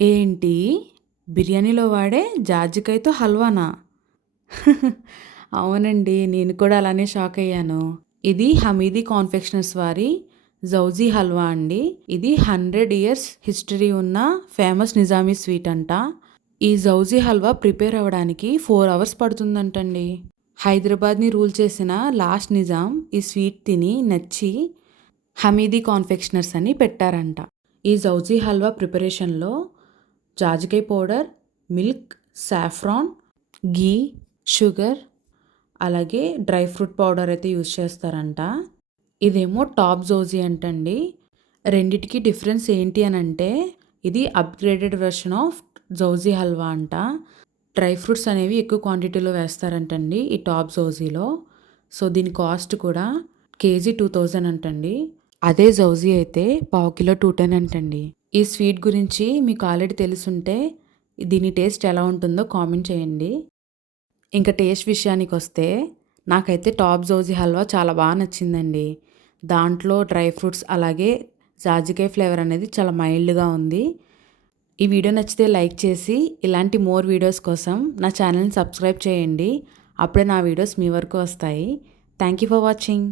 ఏంటి? బిర్యానీలో వాడే జాజికాయతో హల్వానా? అవునండి. నేను కూడా అలానే షాకయ్యాను. ఇది హమీదీ కాన్ఫెక్షనర్స్ వారి జౌజీ హల్వా అండి. ఇది 100 ఇయర్స్ హిస్టరీ ఉన్న ఫేమస్ నిజామీ స్వీట్ అంట. ఈ జౌజీ హల్వా ప్రిపేర్ అవ్వడానికి 4 అవర్స్ పడుతుందంటండి. హైదరాబాద్‌ని రూల్ చేసిన లాస్ట్ నిజాం ఈ స్వీట్ తిని నచ్చి హమీదీ కాన్ఫెక్షనర్స్ అని పెట్టారంట. ఈ జౌజీ హల్వా ప్రిపరేషన్‌లో జాజికాయ పౌడర్, మిల్క్, సాఫ్రాన్, ఘీ, షుగర్ అలాగే డ్రై ఫ్రూట్ పౌడర్ అయితే యూజ్ చేస్తారంట. ఇదేమో టాప్ జోజీ అంటండి. రెండిటికి డిఫరెన్స్ ఏంటి అనంటే ఇది అప్‌గ్రేడెడ్ వెర్షన్ ఆఫ్ జౌజీ హల్వా అంట. డ్రై ఫ్రూట్స్ అనేవి ఎక్కువ క్వాంటిటీలో వేస్తారంటండి ఈ టాప్ జౌజీలో. సో దీని కాస్ట్ కూడా కేజీ 2000 అంటండి. అదే జౌజీ అయితే పావు కిలో 210 అంటండి. ఈ స్వీట్ గురించి మీకు ఆల్రెడీ తెలిసుంటే దీని టేస్ట్ ఎలా ఉంటుందో కామెంట్ చేయండి. ఇంకా టేస్ట్ విషయానికొస్తే నాకైతే టాప్ జౌజీ హల్వా చాలా బాగా నచ్చిందండి. దాంట్లో డ్రై ఫ్రూట్స్ అలాగే జాజికాయ ఫ్లేవర్ అనేది చాలా మైల్డ్‌గా ఉంది. ఈ వీడియో నచ్చితే లైక్ చేసి ఇలాంటి మోర్ వీడియోస్ కోసం నా ఛానల్‌ని సబ్స్క్రైబ్ చేయండి. అప్పుడే నా వీడియోస్ మీ వరకు వస్తాయి. Thank you for watching.